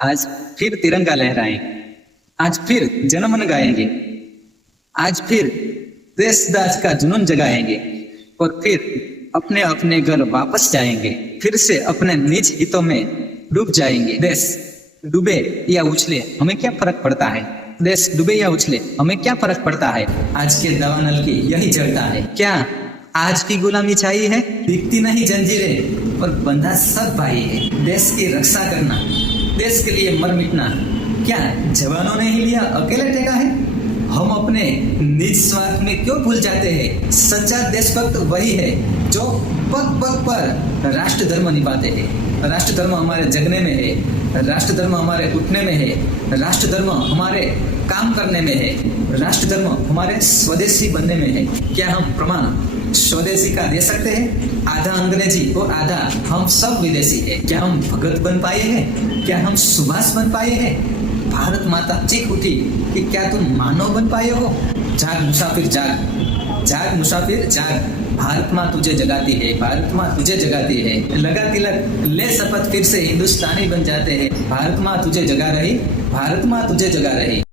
आज फिर तिरंगा लहराएं, आज फिर जनमन गाएंगे, आज फिर देश दाज का जुनून जगाएंगे और फिर अपने अपने घर वापस जाएंगे, फिर से अपने निज हितों में डूब जाएंगे। देश डूबे या उछले हमें क्या फर्क पड़ता है, देश डूबे या उछले हमें क्या फर्क पड़ता है। आज के दावानल की यही जड़ता है। क्या आज की गुलामी चाहिए है, दिखती नहीं जंजीरें और बंधा सब भाई है। देश की रक्षा करना, देश के लिए मर मिटना क्या जवानों ने ही लिया अकेले टेका है। हम अपने निज स्वार्थ में क्यों भूल जाते हैं। सच्चा देशभक्त वही है जो पग पग पर राष्ट्र धर्म निभाते हैं। राष्ट्र धर्म हमारे जगने में है, राष्ट्र धर्म हमारे उठने में है, राष्ट्र धर्म हमारे काम करने में है, राष्ट्र धर्म हमारे स्वदेशी बनने में है। क्या हम प्रमाण स्वदेशी का दे सकते हैं। आधा अंग्रेजी और आधा हम सब विदेशी है। क्या हम भगत बन पाए हैं, क्या हम सुभाष बन पाए हैं। भारत माता चीख उठी कि क्या तुम मानव बन पाए हो। जाग मुसाफिर जाग, जाग मुसाफिर जाग, भारत माँ तुझे जगाती है, भारत माँ तुझे जगाती है। लगा तिलक ले शपथ फिर से हिंदुस्तानी बन जाते हैं। भारत माँ तुझे जगा रही, भारत माँ तुझे जगा रही।